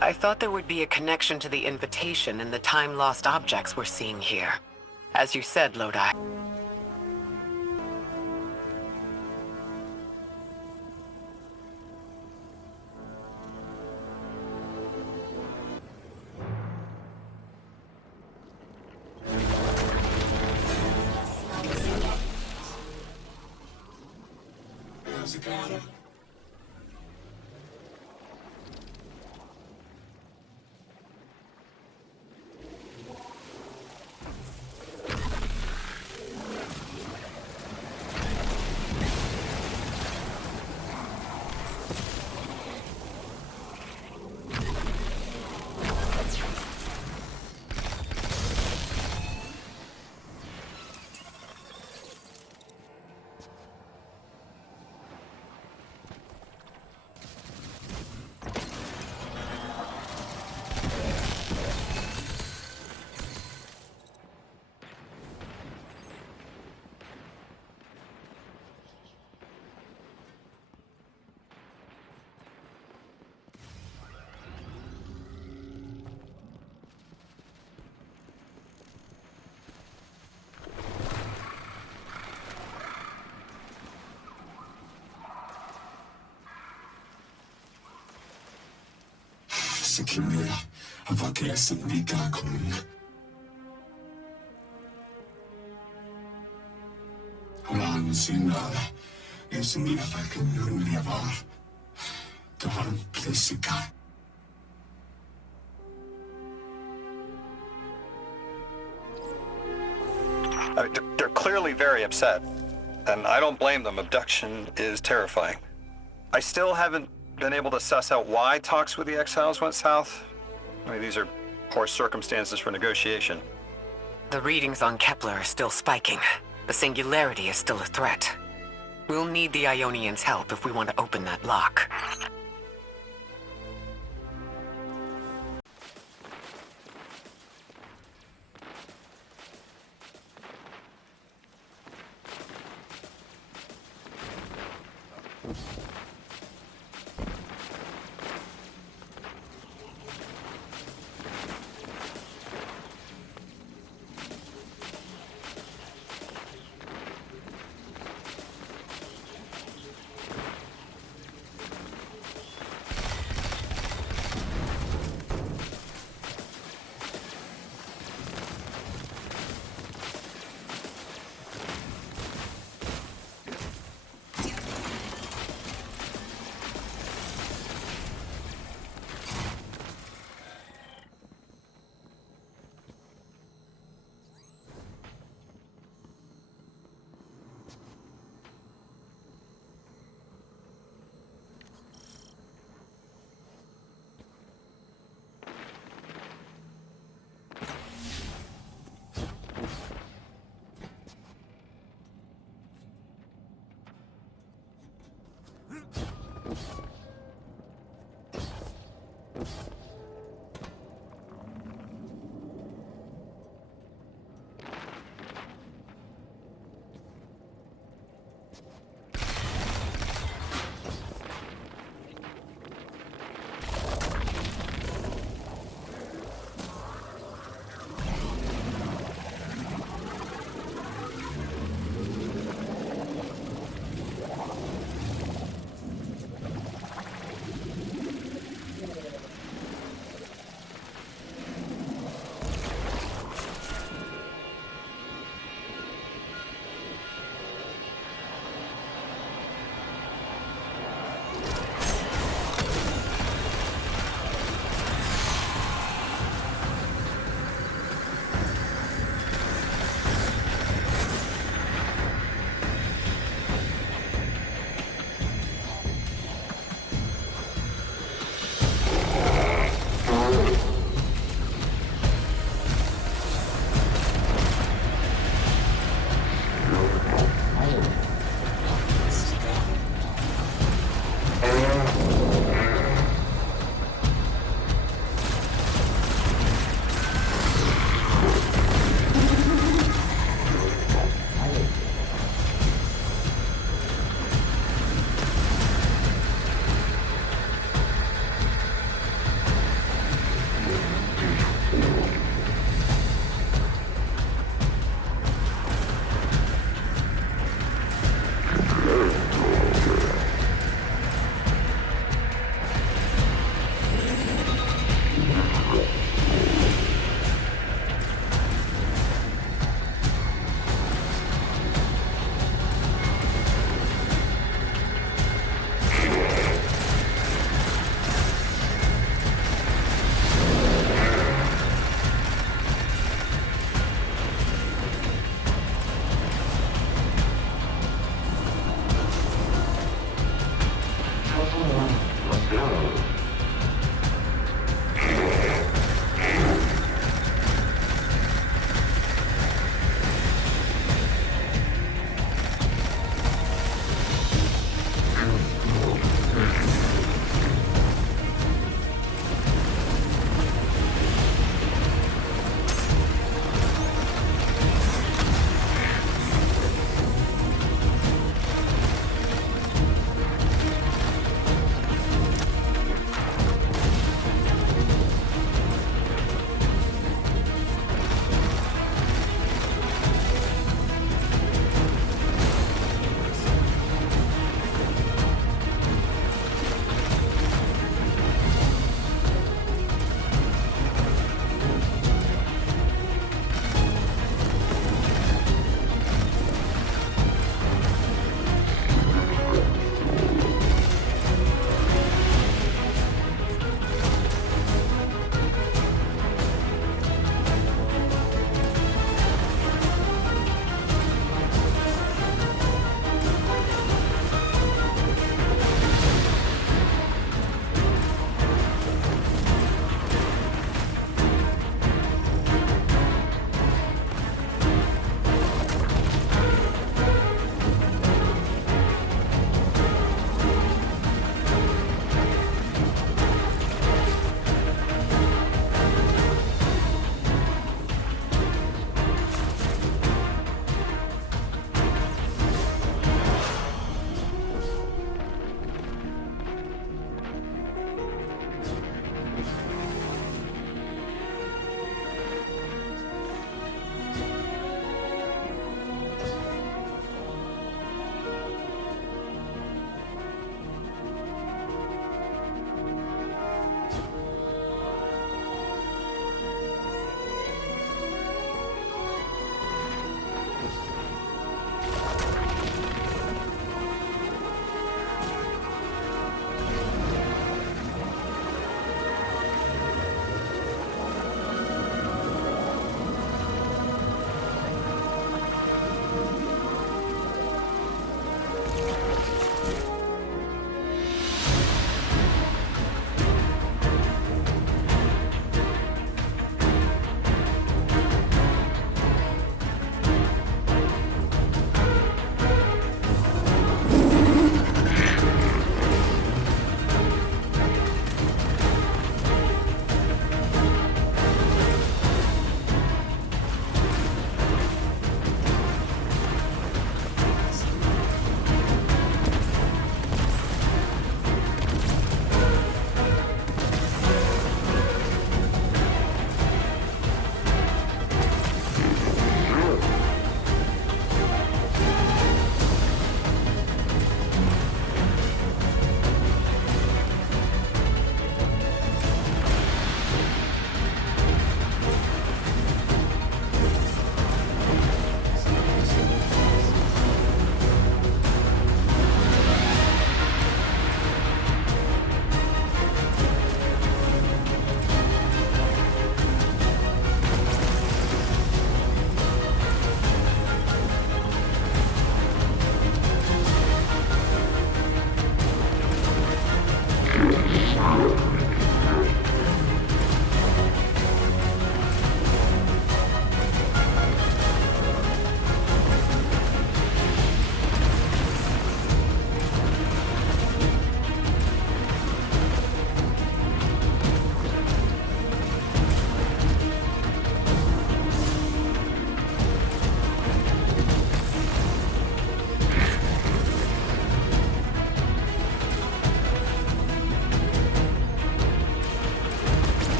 I thought there would be a connection to the invitation and the time-lost objects we're seeing here. As you said, Lodi. Secure avagesen vigakun. Ran syndare, som verkligen lever. Det har en plissika. They're clearly very upset, and I don't blame them. Abduction is terrifying. I still haven't been able to suss out why talks with the exiles went south. I mean, these are poor circumstances for negotiation. The readings on Kepler are still spiking. The singularity is still a threat. We'll need the Aionians' help if we want to open that lock.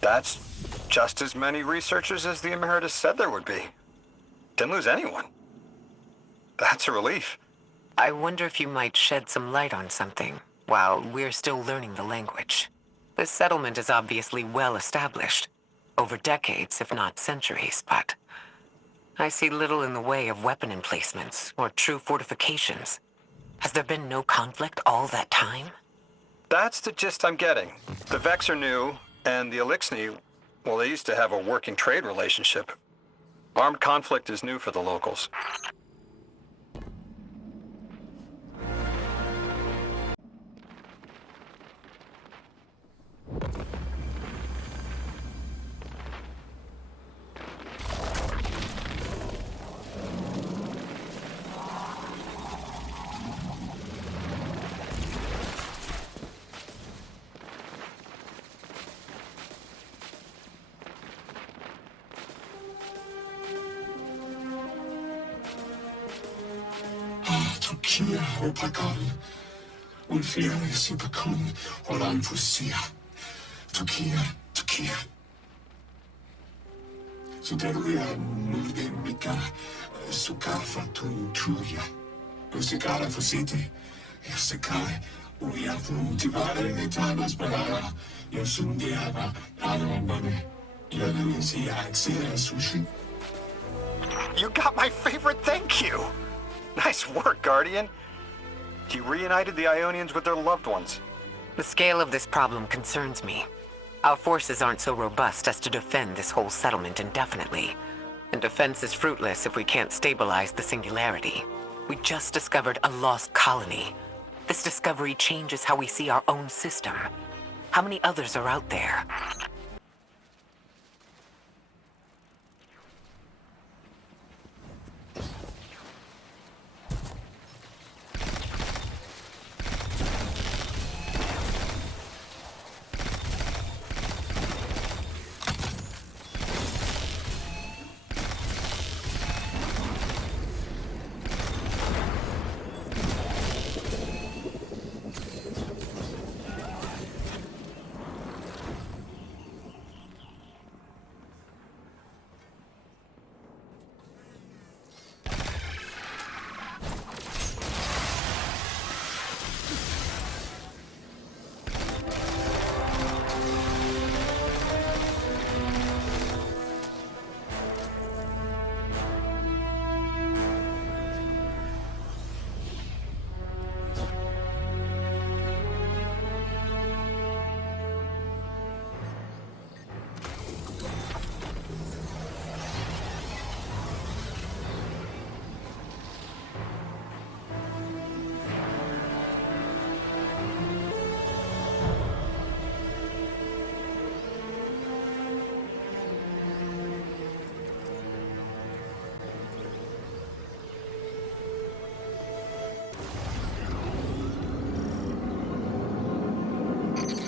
That's just as many researchers as the Emeritus said there would be. Didn't lose anyone. That's a relief. I wonder if you might shed some light on something while we're still learning the language. This settlement is obviously well established. Over decades, if not centuries, but I see little in the way of weapon emplacements or true fortifications. Has there been no conflict all that time? That's the gist I'm getting. The Vex are new, and the Elixni, well, they used to have a working trade relationship. Armed conflict is new for the locals. Tokia Opagal, Unfiare Sipakun, Olan Pusia, Tokia. Suderuia Mulde Mika, Sukafa Tuya, Usikara Fusite, Yasakai, Uya Funtivare, Tanas Balala, Yosundiana, Alamane, Yalusia, Xera Sushi. You got my favorite thank you! Nice work, Guardian. You reunited the Aionians with their loved ones. The scale of this problem concerns me. Our forces aren't so robust as to defend this whole settlement indefinitely. And defense is fruitless if we can't stabilize the singularity. We just discovered a lost colony. This discovery changes how we see our own system. How many others are out there?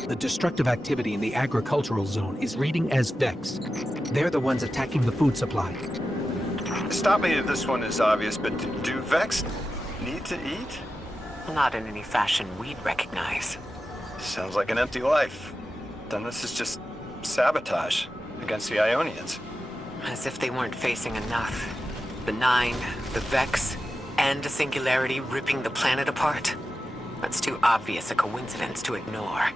The destructive activity in the agricultural zone is reading as Vex. They're the ones attacking the food supply. Stop me if this one is obvious, but do Vex need to eat? Not in any fashion we'd recognize. Sounds like an empty life. Then this is just sabotage against the Aionians. As if they weren't facing enough. The Nine, the Vex, and a singularity ripping the planet apart. That's too obvious a coincidence to ignore.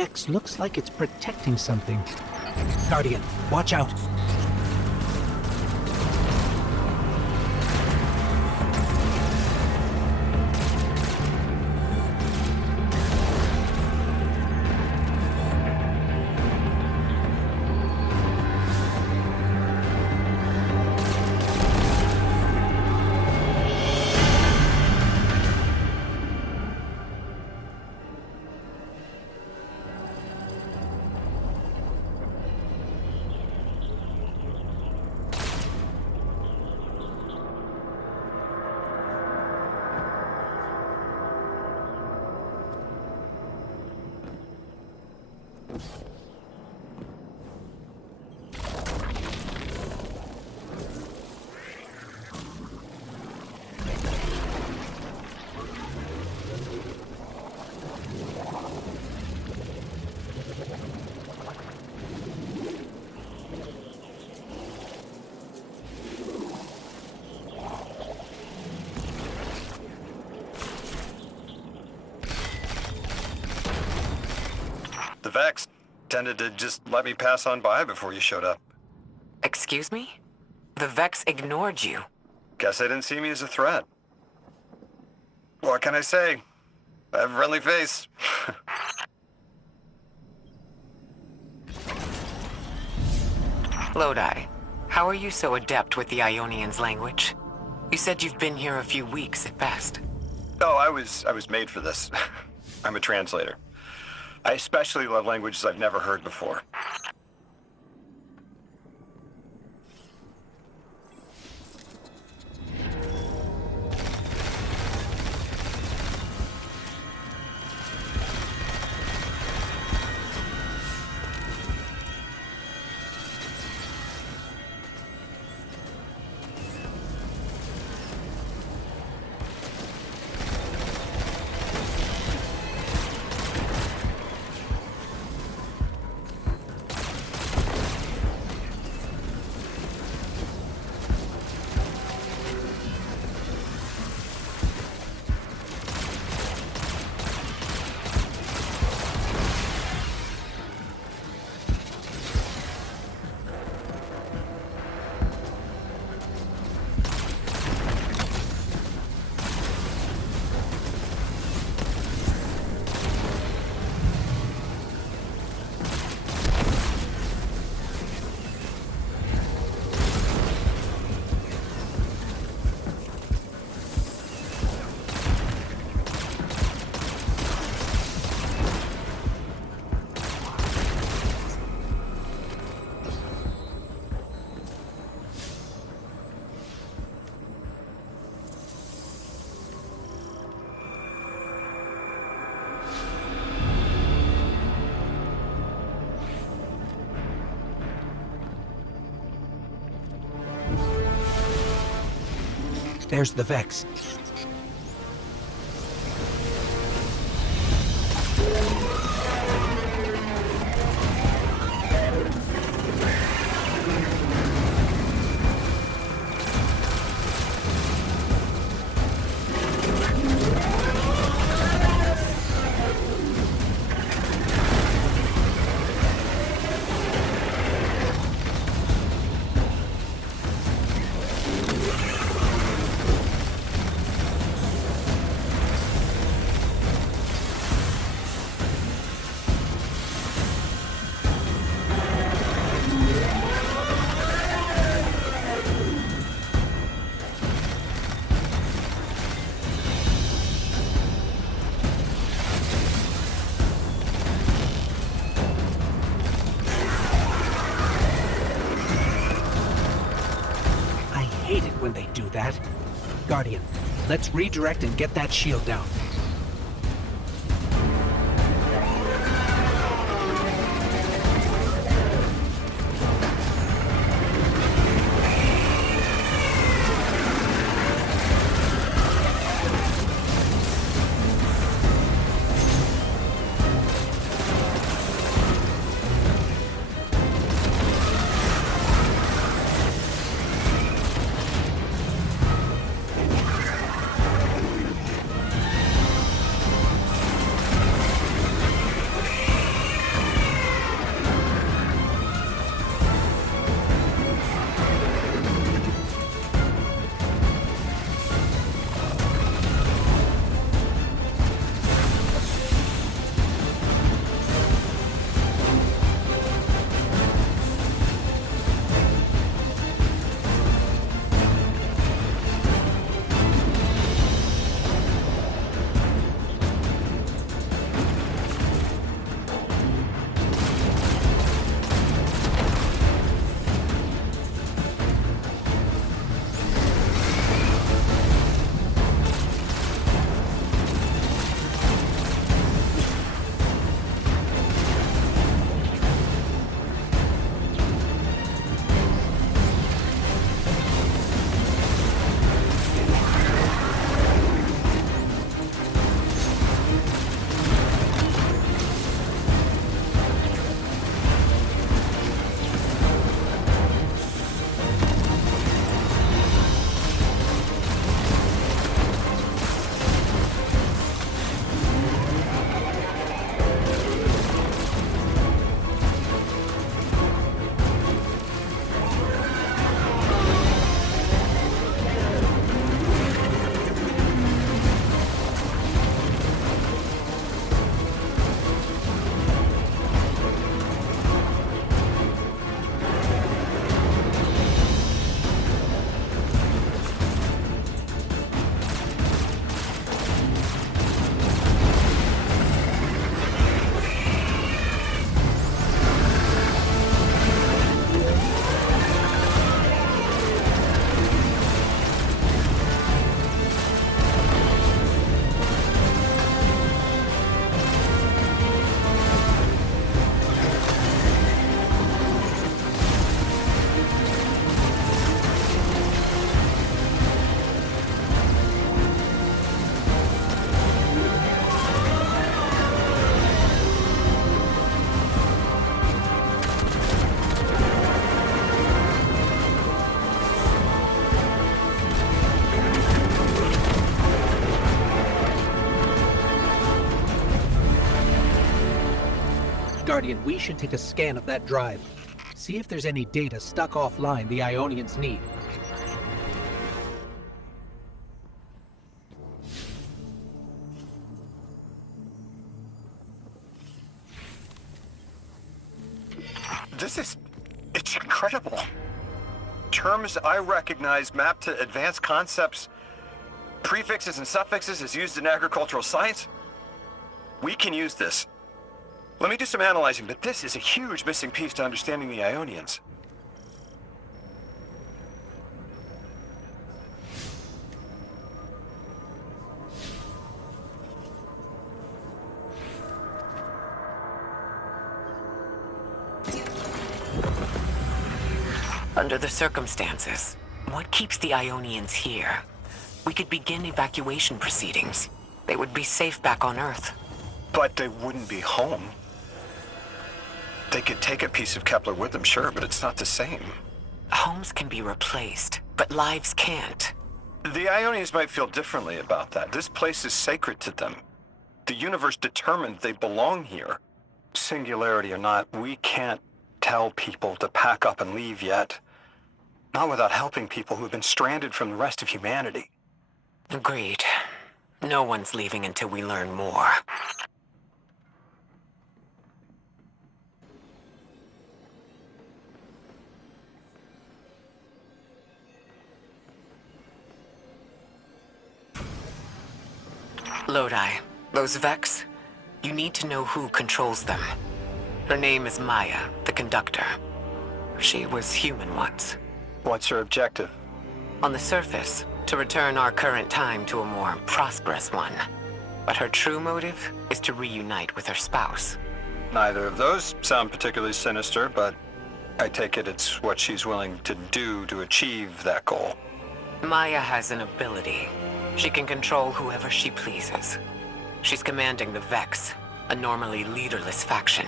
Vex looks like it's protecting something. Guardian, watch out. The Vex tended to just let me pass on by before you showed up. Excuse me? The Vex ignored you. Guess they didn't see me as a threat. What can I say? I have a friendly face. Lodi, how are you so adept with the Ionian's language? You said you've been here a few weeks at best. Oh, I was made for this. I'm a translator. I especially love languages I've never heard before. There's the Vex. When they do that. Guardian, let's redirect and get that shield down. Guardian, we should take a scan of that drive. See if there's any data stuck offline the Aionians need. It's incredible. Terms I recognize mapped to advanced concepts, prefixes and suffixes as used in agricultural science. We can use this. Let me do some analyzing, but this is a huge missing piece to understanding the Aionians. Under the circumstances, what keeps the Aionians here? We could begin evacuation proceedings. They would be safe back on Earth. But they wouldn't be home. They could take a piece of Kepler with them, sure, but it's not the same. Homes can be replaced, but lives can't. The Aionians might feel differently about that. This place is sacred to them. The universe determined they belong here. Singularity or not, we can't tell people to pack up and leave yet. Not without helping people who've been stranded from the rest of humanity. Agreed. No one's leaving until we learn more. Lodi, those Vex, you need to know who controls them. Her name is Maya, the conductor. She was human once. What's her objective? On the surface, to return our current time to a more prosperous one. But her true motive is to reunite with her spouse. Neither of those sound particularly sinister, but I take it it's what she's willing to do to achieve that goal. Maya has an ability. She can control whoever she pleases. She's commanding the Vex, a normally leaderless faction.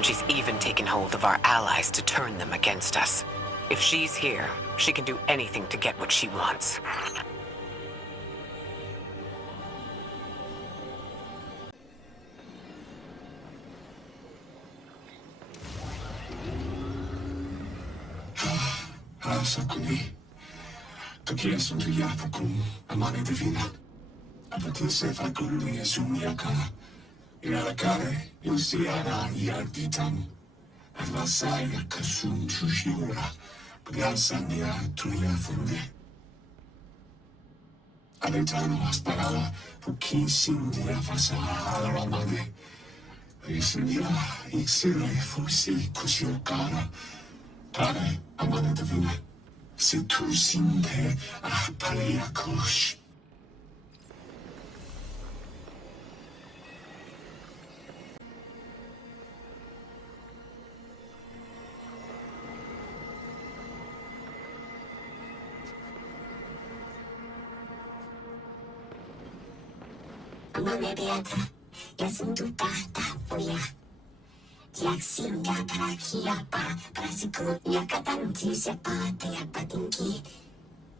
She's even taken hold of our allies to turn them against us. If she's here, she can do anything to get what she wants. Sakuni. Tokia suntuya kum amane divina. Apatise fakuni sumiaka. Irakare usiara yarditam. Avasaya kasum chushura. Gansania tuya funde. Abetano asparala pukin sindia fasa alamane. Isindia iksire fusi kusiokara. Pare amane divina. Si tu sinde apaliakosh. Amane beata, yasundutata poya. Yaksinga parakiapa, parasiku yakatanti sepate yapatinki.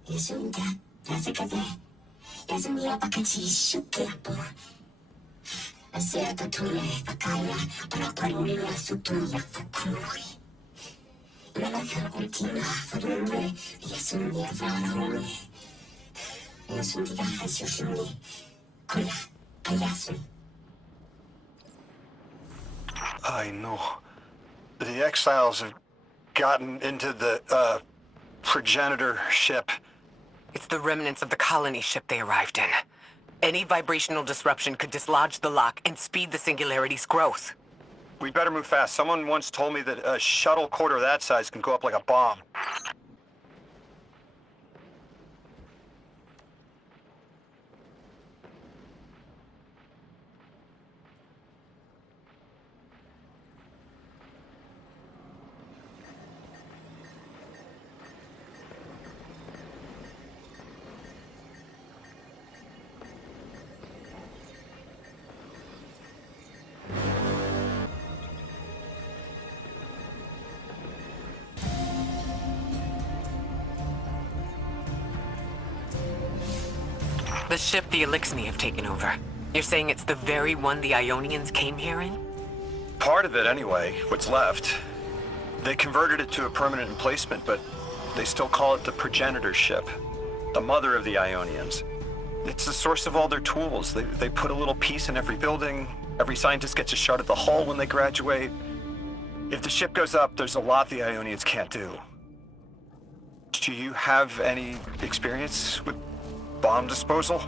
Yasunda, yasekade, yasumia pakachi shukeapo. Aserta tule pakaya, para parulia sutuya fukuri. Lalaka ultima furule, yasumia farole. Yasundia hasyushuni, koya, kayasun. I know. The exiles have gotten into the, progenitor ship. It's the remnants of the colony ship they arrived in. Any vibrational disruption could dislodge the lock and speed the singularity's growth. We'd better move fast. Someone once told me that a shuttle quarter that size can go up like a bomb. The ship the Elixni have taken over. You're saying it's the very one the Ionians came here in? Part of it anyway, what's left. They converted it to a permanent emplacement, but they still call it the progenitor ship, the mother of the Aionians. It's the source of all their tools. They put a little piece in every building. Every scientist gets a shot at the hull when they graduate. If the ship goes up, there's a lot the Aionians can't do. Do you have any experience with bomb disposal?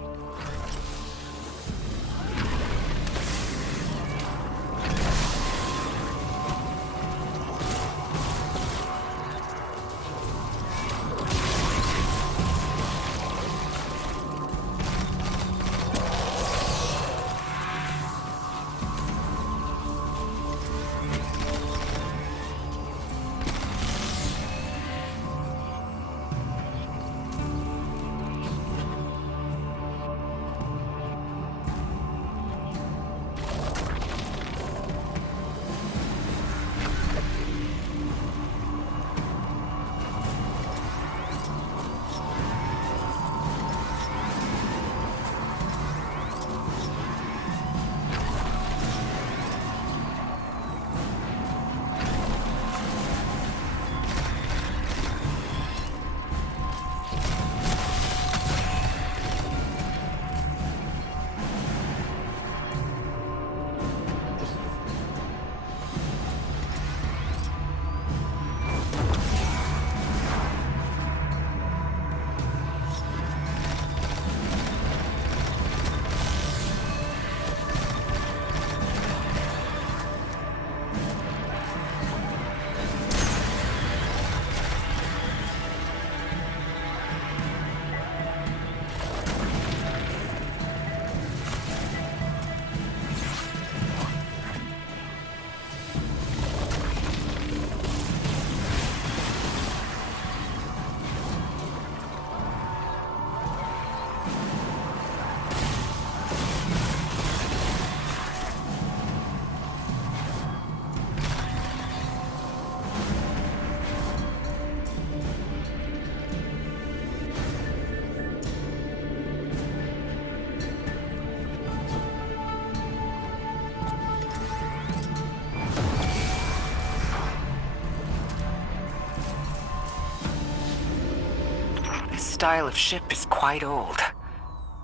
Style of ship is quite old.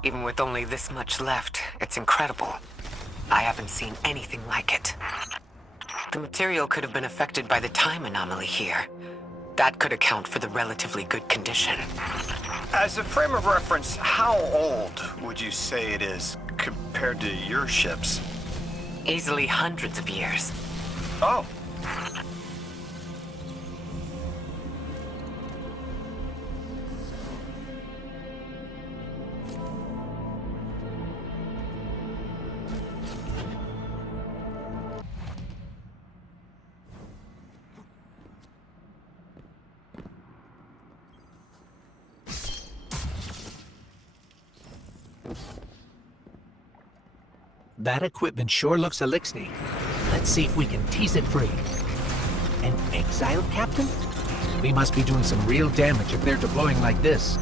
Even with only this much left, it's incredible. I haven't seen anything like it. The material could have been affected by the time anomaly here. That could account for the relatively good condition. As a frame of reference, how old would you say it is compared to your ships? Easily hundreds of years. Oh. That equipment sure looks elixir. Let's see if we can tease it free. An exile captain? We must be doing some real damage if they're deploying like this.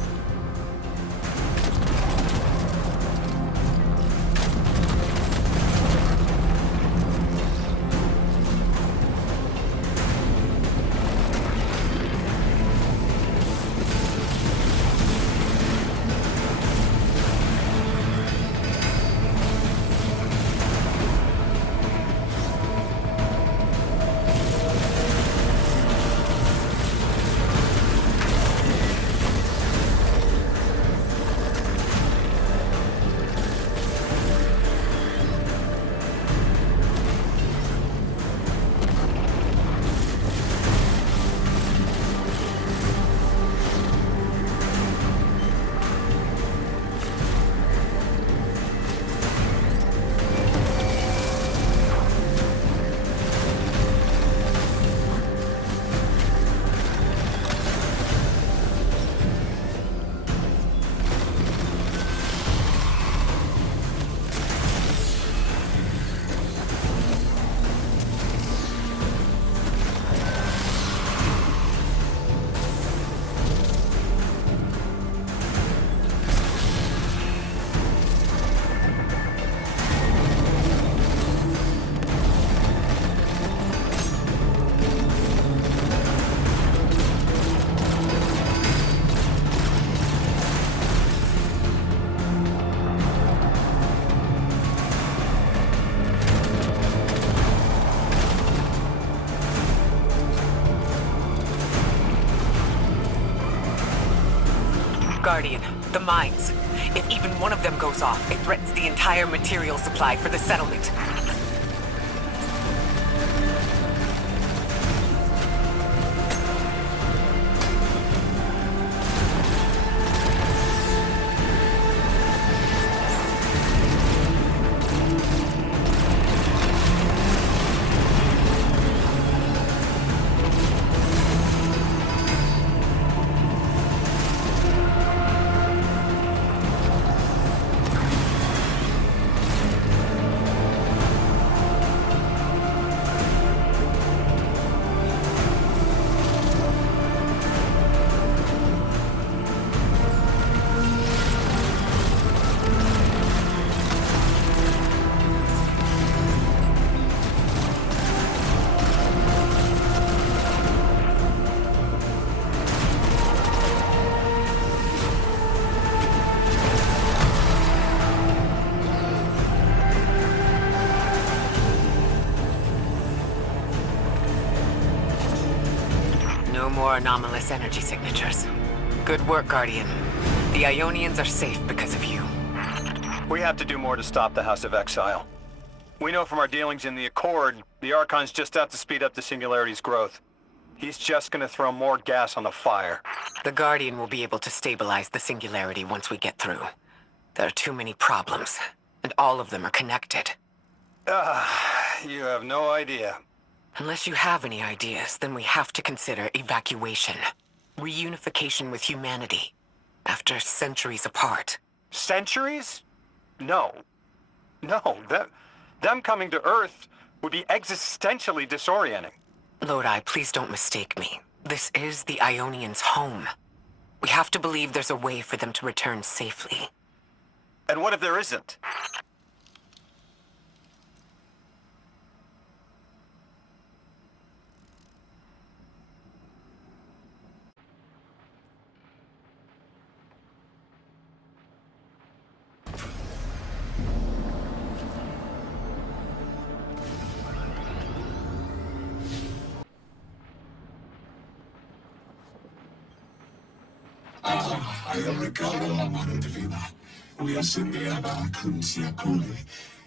Guardian, the mines. If even one of them goes off, it threatens the entire material supply for the settlement. No more anomalous energy signatures. Good work, Guardian. The Aionians are safe because of you. We have to do more to stop the House of Exile. We know from our dealings in the Accord, the Archon's just out to speed up the Singularity's growth. He's just gonna throw more gas on the fire. The Guardian will be able to stabilize the Singularity once we get through. There are too many problems, and all of them are connected. You have no idea. Unless you have any ideas, then we have to consider evacuation. Reunification with humanity. After centuries apart. Centuries? No. No, them coming to Earth would be existentially disorienting. Lodi, please don't mistake me. This is the Ionians' home. We have to believe there's a way for them to return safely. And what if there isn't? Ayarikala mandrina, we are Sindiaba Kuntia Kuli,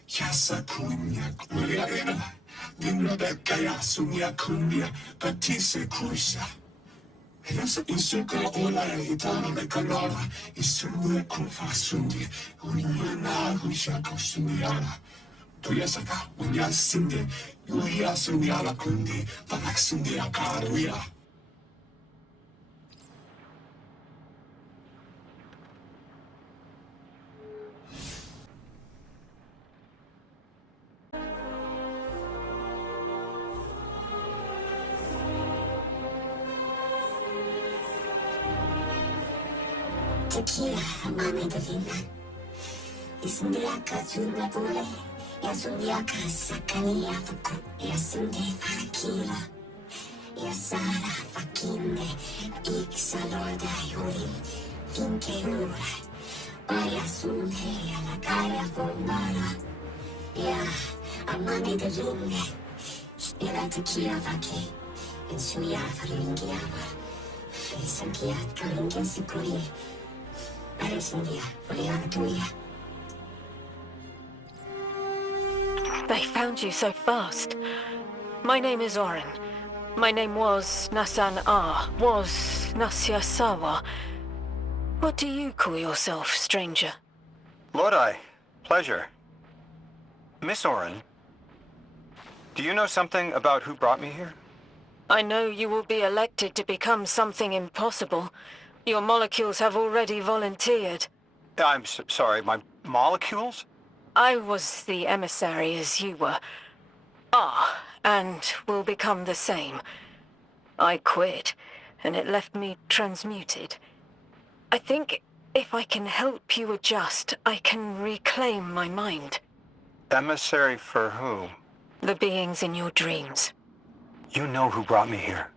Yasa Kunya Kuliarina, Dinrebeka Yasunya Kunya, Patise Kuisa. Yasa Isuka Ola Itana Mekanala, Isumia Kufa Sundi, Unyana Hushako Sundiana. Tuyasaka, Unya Sindi, Uya Sundiala Kundi, Panaxundia Karuya. Tequila, mami divina. Isundiaka Zunabule, Yasundiaka Sakania Fuku, Yasunde Akila, Yasara Fakinde, Ixaloda Yuri, Finke Ura, Bayasunde, Alakaya Bomara, Ya, Amani divine, Spira Tequila Vaki, and Suya Faringiava, Frisangia Karinga Sikuri. They found you so fast. My name is Oren. My name was Nasan R. Was Nasya Sawa. What do you call yourself, stranger? Lodi, pleasure. Miss Oren, do you know something about who brought me here? I know you will be elected to become something impossible. Your molecules have already volunteered. I'm sorry, my molecules? I was the emissary as you were. And will become the same. I quit, and it left me transmuted. I think if I can help you adjust, I can reclaim my mind. Emissary for whom? The beings in your dreams. You know who brought me here.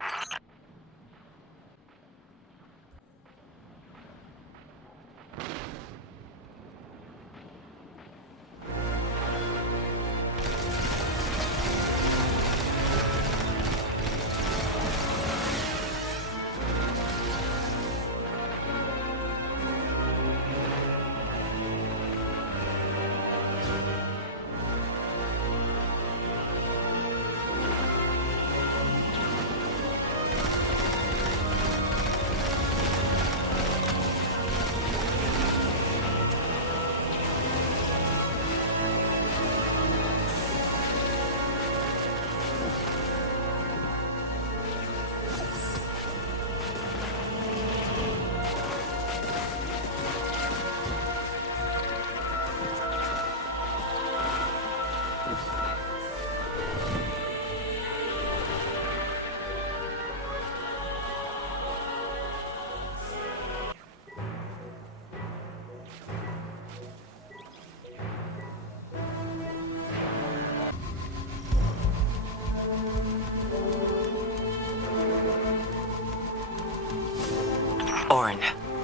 Orin,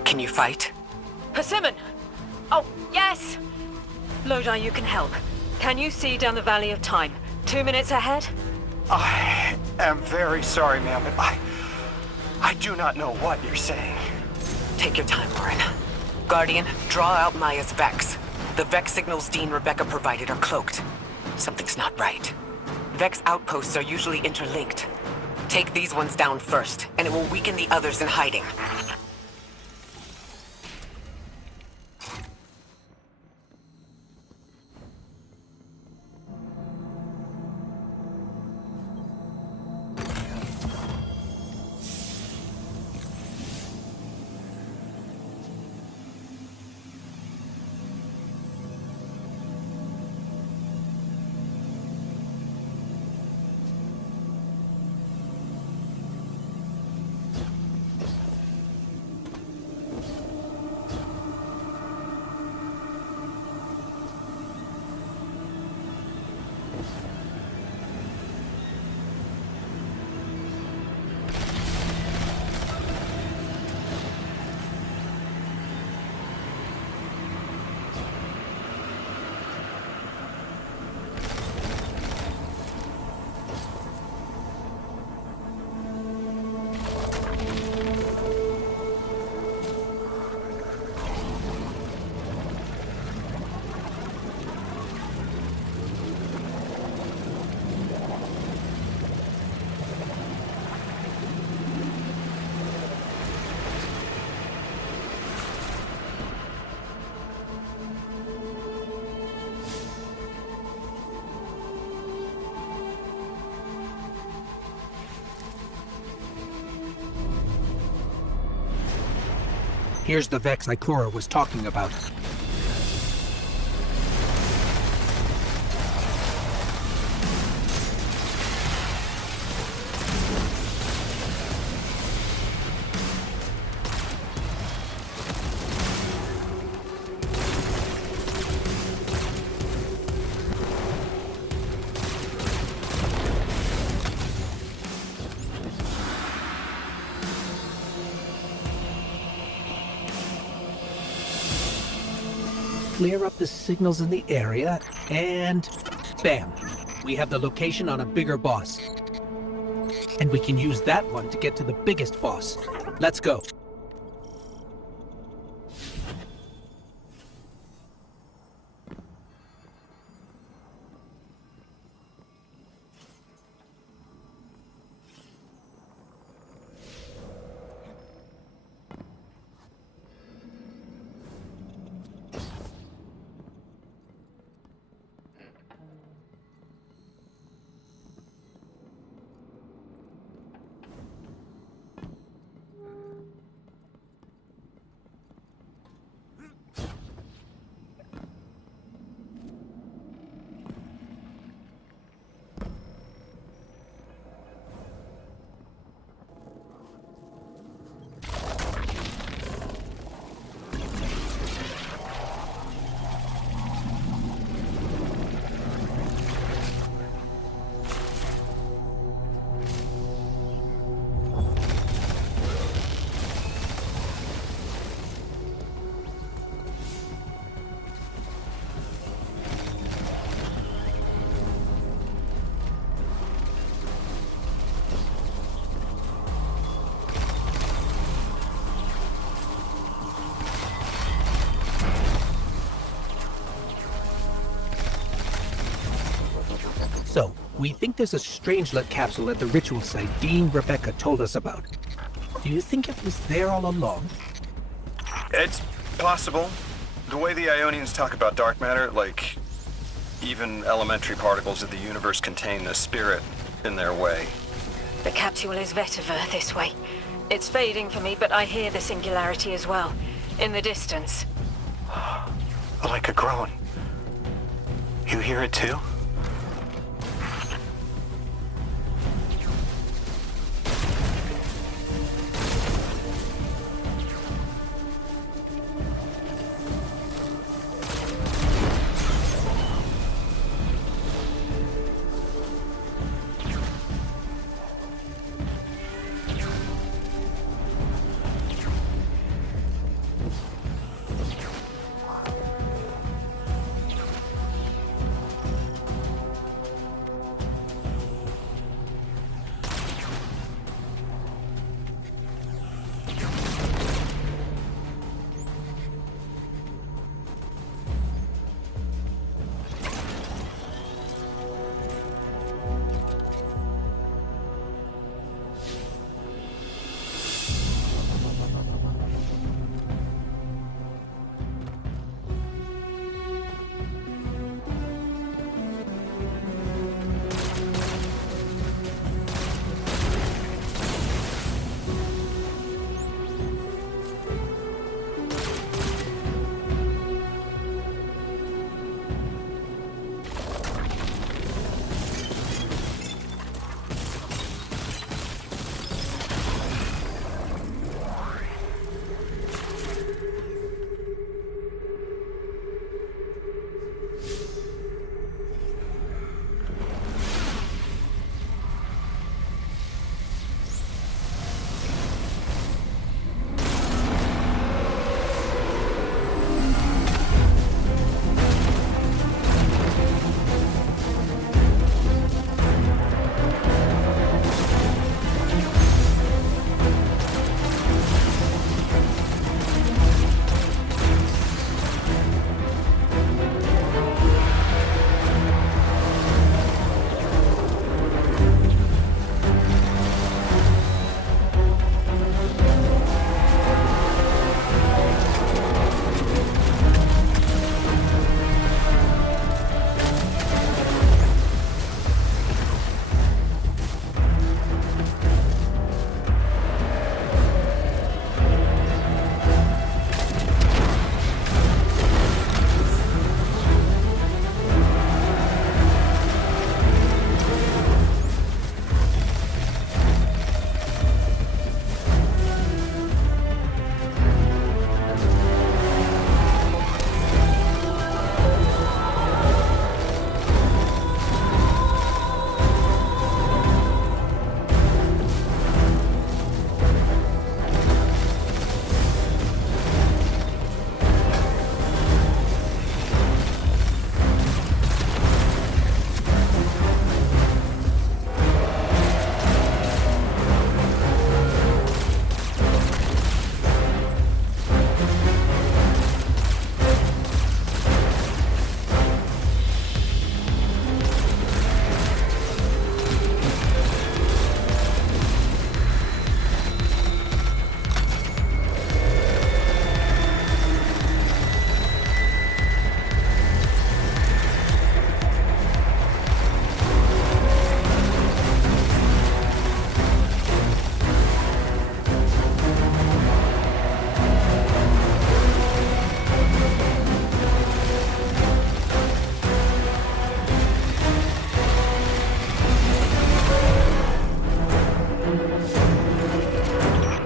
can you fight? Persimmon! Oh, yes! Lodi, you can help. Can you see down the Valley of Time? 2 minutes ahead? I am very sorry, ma'am, but I do not know what you're saying. Take your time, Orin. Guardian, draw out Maya's Vex. The Vex signals Dean Rebecca provided are cloaked. Something's not right. Vex outposts are usually interlinked. Take these ones down first, and it will weaken the others in hiding. Here's the Vex Ikora was talking about. Clear up the signals in the area, and bam! We have the location on a bigger boss. And we can use that one to get to the biggest boss. Let's go. So, we think there's a Strangelet capsule at the ritual site Dean Rebecca told us about. Do you think it was there all along? It's possible. The way the Ionians talk about dark matter, like even elementary particles of the universe contain a spirit in their way. The capsule is vetiver this way. It's fading for me, but I hear the singularity as well, in the distance. Like a groan. You hear it too?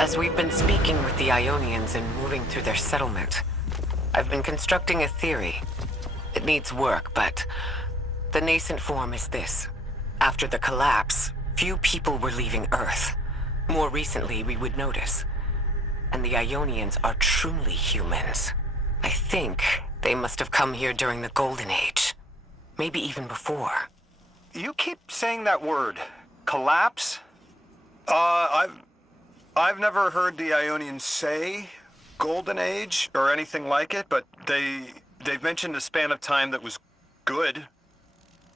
As we've been speaking with the Aionians and moving through their settlement, I've been constructing a theory. It needs work, but the nascent form is this. After the collapse, few people were leaving Earth. More recently, we would notice. And the Aionians are truly humans. I think they must have come here during the Golden Age. Maybe even before. You keep saying that word, collapse? I've never heard the Ionians say Golden Age or anything like it, but they've mentioned a span of time that was good.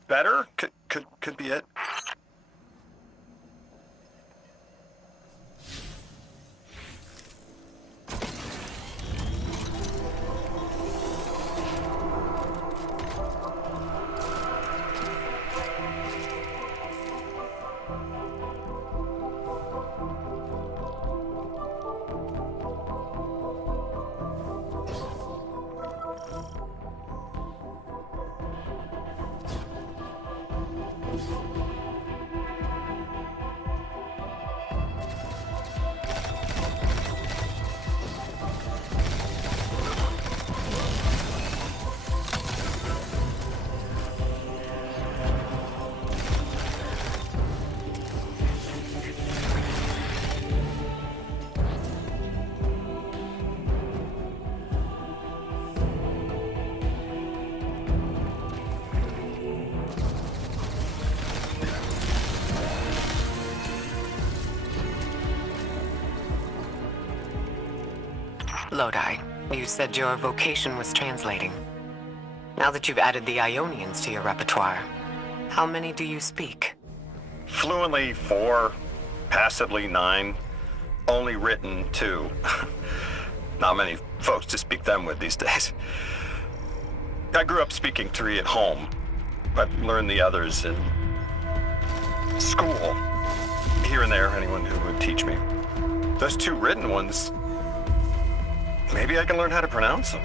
Better? Could be it. Lodi, you said your vocation was translating. Now that you've added the Ionians to your repertoire, how many do you speak? Fluently 4, passively 9, only written 2. Not many folks to speak them with these days. I grew up speaking 3 at home. I've learned the others in school. Here and there, anyone who would teach me. Those 2 written ones, maybe I can learn how to pronounce them.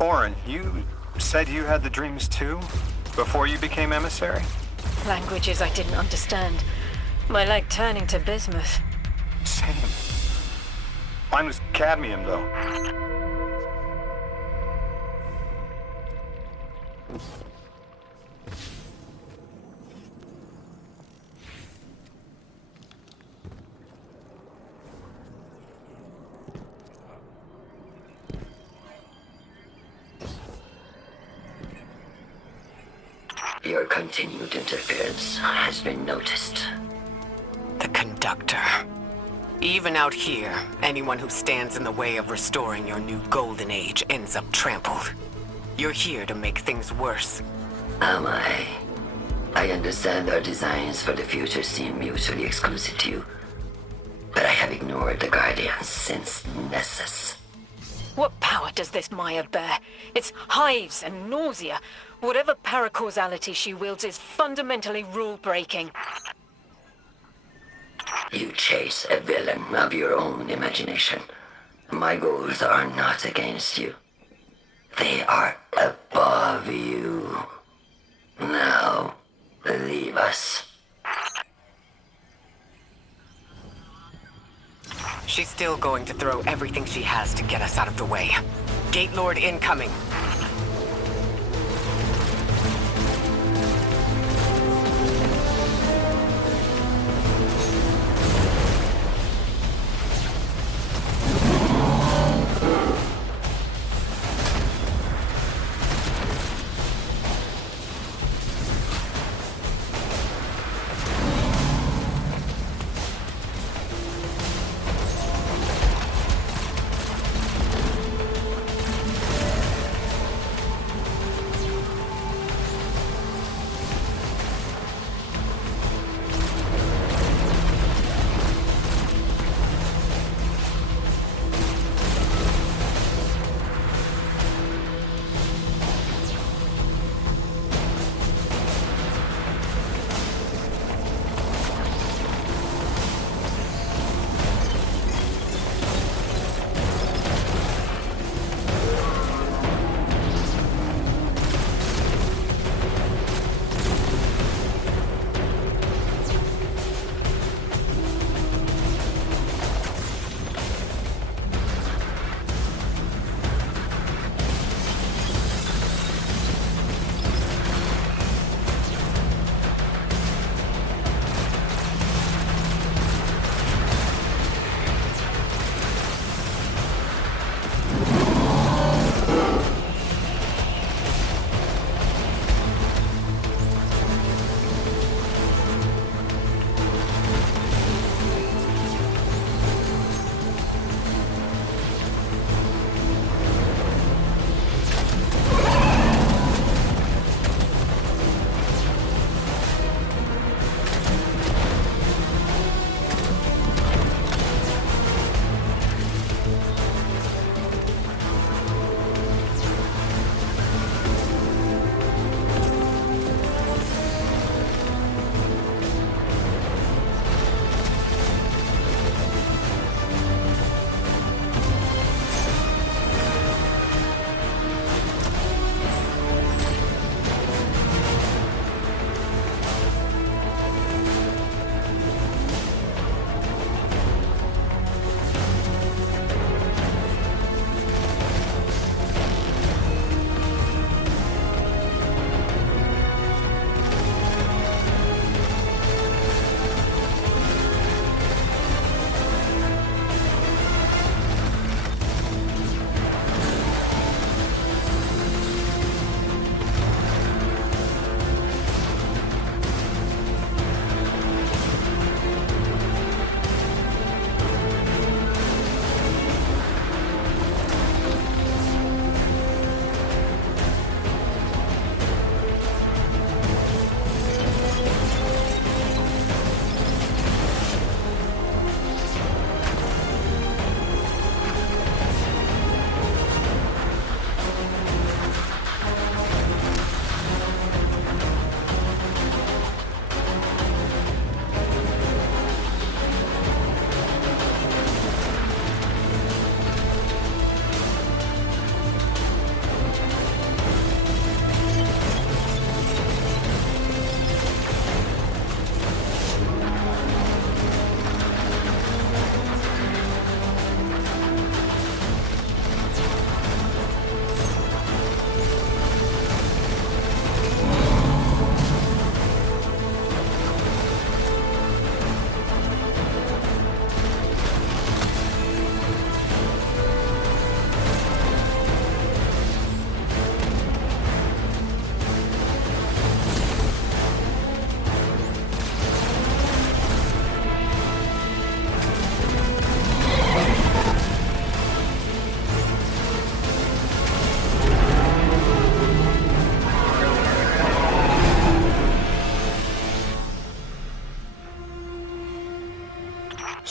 Orin, you said you had the dreams too? Before you became emissary? Languages I didn't understand. My leg turning to bismuth. Same. Mine was cadmium, though. Your continued interference has been noticed. The conductor. Even out here, anyone who stands in the way of restoring your new golden age ends up trampled. You're here to make things worse. Am I? I understand our designs for the future seem mutually exclusive to you. But I have ignored the Guardians since Nessus. What power does this Maya bear? It's hives and nausea. Whatever paracausality she wields is fundamentally rule-breaking. You chase a villain of your own imagination. My goals are not against you. They are Of you. Now, leave us. She's still going to throw everything she has to get us out of the way. Gate Lord incoming.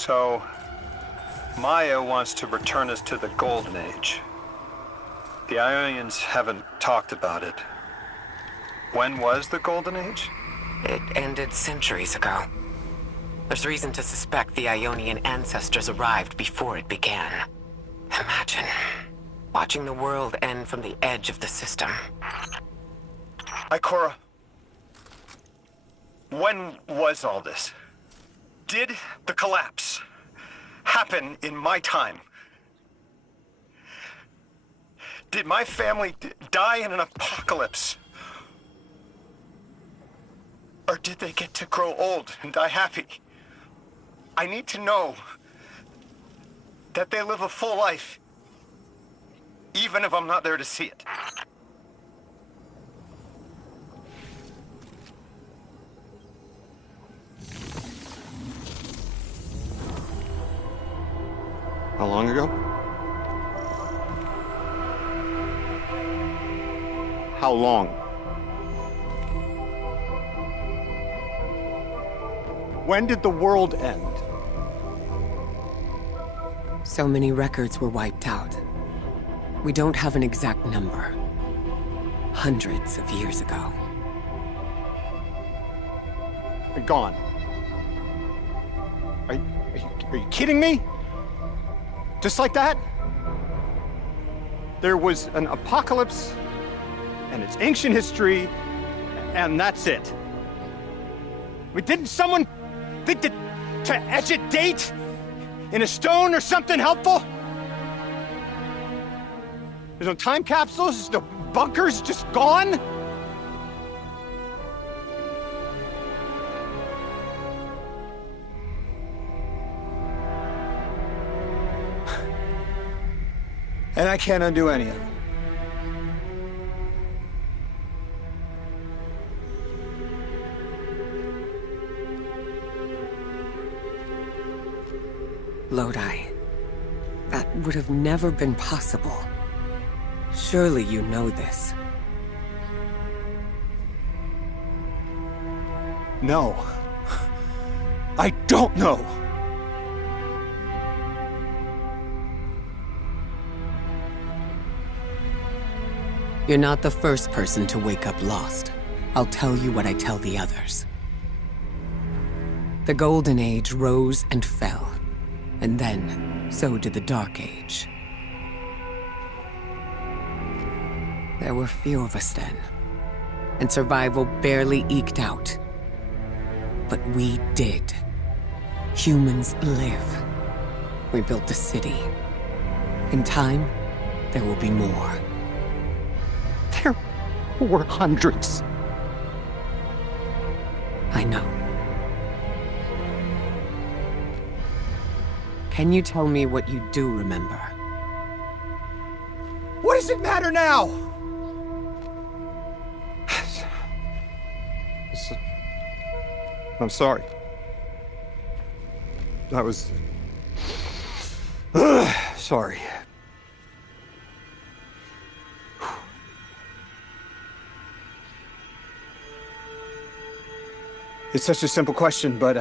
So, Maya wants to return us to the Golden Age. The Aionians haven't talked about it. When was the Golden Age? It ended centuries ago. There's reason to suspect the Ionian ancestors arrived before it began. Imagine. watching the world end from the edge of the system. Ikora, when was all this? Did the collapse happen in my time? Did my family die in an apocalypse? Or did they get to grow old and die happy? I need to know that they live a full life, even if I'm not there to see it. How long ago? How long? When did the world end? So many records were wiped out. We don't have an exact number. Hundreds of years ago. They're gone. Are you kidding me? Just like that? There was an apocalypse, and it's ancient history, and that's it. I mean, didn't someone think that to etch a date in a stone or something helpful? There's no time capsules, there's no bunkers, just gone? And I can't undo any of it. Lodi, that would have never been possible. Surely you know this. No. I don't know. You're not the first person to wake up lost. I'll tell you what I tell the others. The Golden Age rose and fell, and then so did the Dark Age. There were few of us then, and survival barely eked out. But we did. Humans live. We built the city. In time, there will be more. There were hundreds. I know. Can you tell me what you do remember? What does it matter now? I'm sorry. I was... sorry. It's such a simple question, but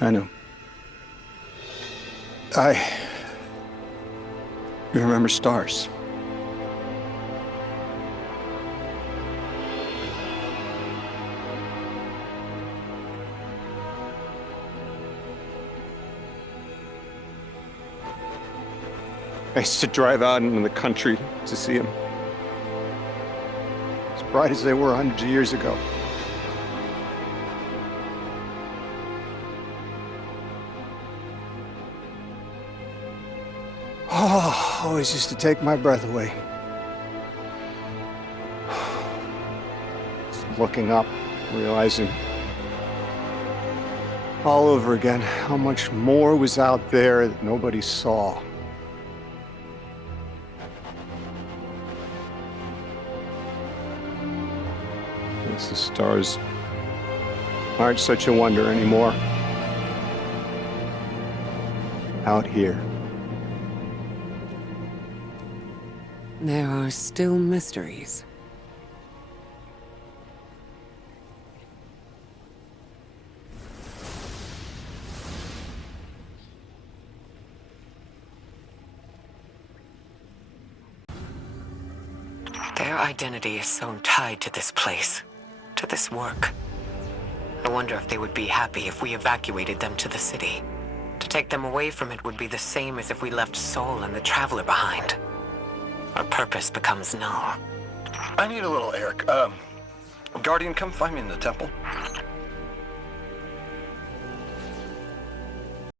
I know. I remember stars. I used to drive out into the country to see them. As bright as they were hundreds of years ago. Oh, always used to take my breath away. Just looking up, realizing all over again how much more was out there that nobody saw. Guess the stars aren't such a wonder anymore. Out here. There are still mysteries. Their identity is so tied to this place, to this work. I wonder if they would be happy if we evacuated them to the city, To take them away from it would be the same as if we left Soul and the Traveler behind. Our purpose becomes null. I need a little air. Guardian, come find me in the temple.